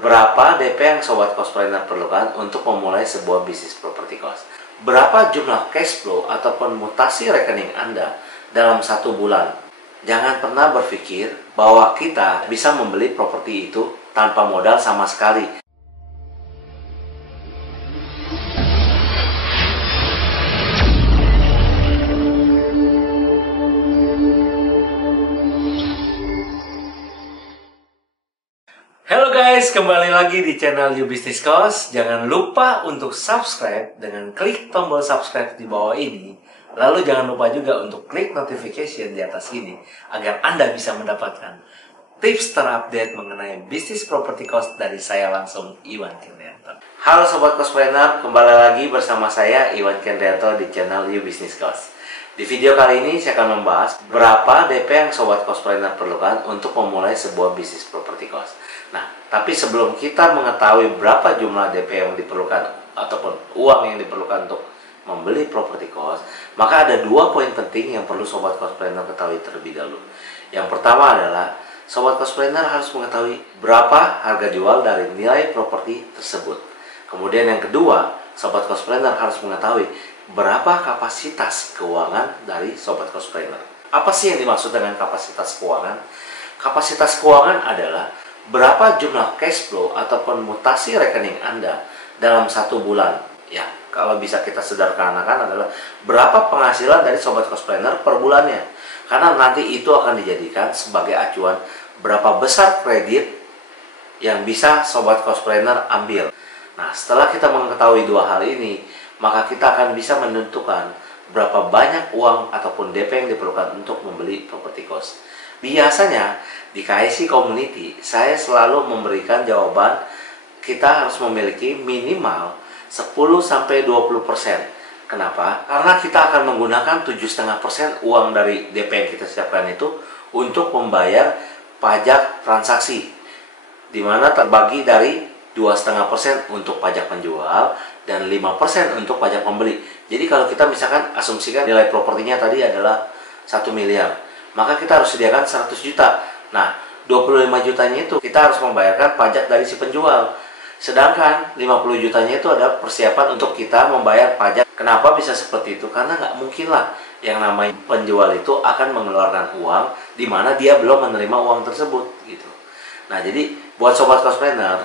Berapa DP yang Sobat Cospreneur perlukan untuk memulai sebuah bisnis properti kos? Berapa jumlah cash flow ataupun mutasi rekening Anda dalam 1 bulan? Jangan pernah berpikir bahwa kita bisa membeli properti itu tanpa modal sama sekali. Halo guys, kembali lagi di channel You Business Cost. Jangan lupa untuk subscribe dengan klik tombol subscribe di bawah ini. Lalu jangan lupa juga untuk klik notification di atas ini agar Anda bisa mendapatkan tips terupdate mengenai bisnis properti cost dari saya langsung, Iwan Kendeanto. Halo Sobat Cospreneur, kembali lagi bersama saya Iwan Kendeanto di channel You Business Cost. Di video kali ini saya akan membahas berapa DP yang Sobat Cospreneur perlukan untuk memulai sebuah bisnis properti cost. Nah, tapi sebelum kita mengetahui berapa jumlah DP yang diperlukan ataupun uang yang diperlukan untuk membeli properti cost, maka ada 2 poin penting yang perlu Sobat Cospreneur ketahui terlebih dahulu. Yang pertama adalah Sobat Cospreneur harus mengetahui berapa harga jual dari nilai properti tersebut. Kemudian yang kedua, Sobat Cospreneur harus mengetahui berapa kapasitas keuangan dari Sobat Cospreneur. Apa sih yang dimaksud dengan kapasitas keuangan? Kapasitas keuangan adalah berapa jumlah cash flow ataupun mutasi rekening Anda dalam 1 bulan. Ya, kalau bisa kita sederhanakan adalah berapa penghasilan dari Sobat Cospreneur per bulannya. Karena nanti itu akan dijadikan sebagai acuan berapa besar kredit yang bisa Sobat Cospreneur ambil. Nah, setelah kita mengetahui 2 hal ini, maka kita akan bisa menentukan berapa banyak uang ataupun DP yang diperlukan untuk membeli properti cost. Biasanya di KSI Community saya selalu memberikan jawaban kita harus memiliki minimal 10-20%. Kenapa? Karena kita akan menggunakan 7,5% uang dari DP yang kita siapkan itu untuk membayar pajak transaksi, di mana terbagi dari 2,5% untuk pajak penjual dan 5% untuk pajak pembeli. Jadi kalau kita misalkan asumsikan nilai propertinya tadi adalah 1 miliar, maka kita harus sediakan 100 juta. Nah, 25 jutanya itu kita harus membayarkan pajak dari si penjual. Sedangkan 50 jutanya itu ada persiapan untuk kita membayar pajak. Kenapa bisa seperti itu? Karena nggak mungkin lah yang namanya penjual itu akan mengeluarkan uang di mana dia belum menerima uang tersebut gitu. Nah, jadi buat Sobat Cospreneur,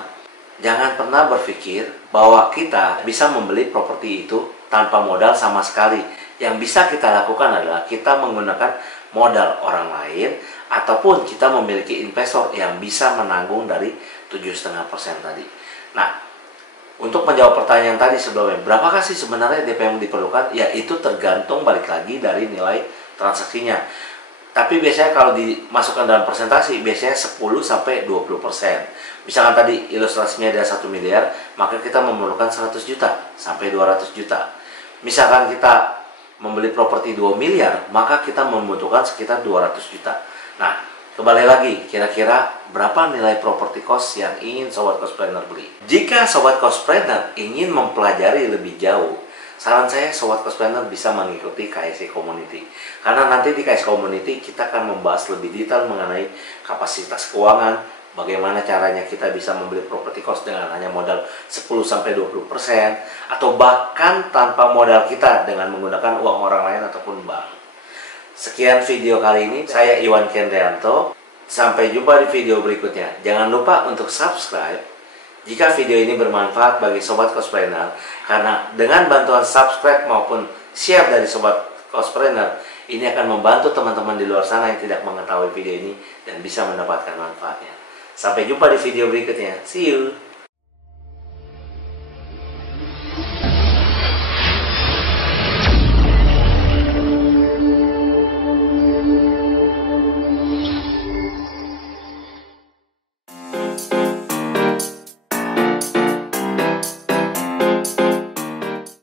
jangan pernah berpikir bahwa kita bisa membeli properti itu tanpa modal sama sekali. Yang bisa kita lakukan adalah kita menggunakan modal orang lain ataupun kita memiliki investor yang bisa menanggung dari 7,5% tadi. Nah, untuk menjawab pertanyaan tadi sebelumnya, berapakah sih sebenarnya DP yang diperlukan? Ya, itu tergantung balik lagi dari nilai transaksinya. Tapi biasanya kalau dimasukkan dalam persentase, biasanya 10-20%. Misalkan tadi ilustrasinya ada 1 miliar, maka kita memerlukan 100 juta sampai 200 juta. Misalkan kita membeli properti 2 miliar, maka kita membutuhkan sekitar 200 juta. Nah, kembali lagi, kira-kira berapa nilai properti cost yang ingin Sobat Cospreneur beli? Jika Sobat Cospreneur ingin mempelajari lebih jauh, saran saya Sobat Cospreneur bisa mengikuti KSI Community. Karena nanti di KSI Community kita akan membahas lebih detail mengenai kapasitas keuangan, bagaimana caranya kita bisa membeli properti cost dengan hanya modal 10-20% atau bahkan tanpa modal kita dengan menggunakan uang orang lain ataupun bank. Sekian video kali ini, saya Iwan Kendeanto. Sampai jumpa di video berikutnya. Jangan lupa untuk subscribe jika video ini bermanfaat bagi Sobat Cospreneur, karena dengan bantuan subscribe maupun share dari Sobat Cospreneur, ini akan membantu teman-teman di luar sana yang tidak mengetahui video ini dan bisa mendapatkan manfaatnya. Sampai jumpa di video berikutnya. See you!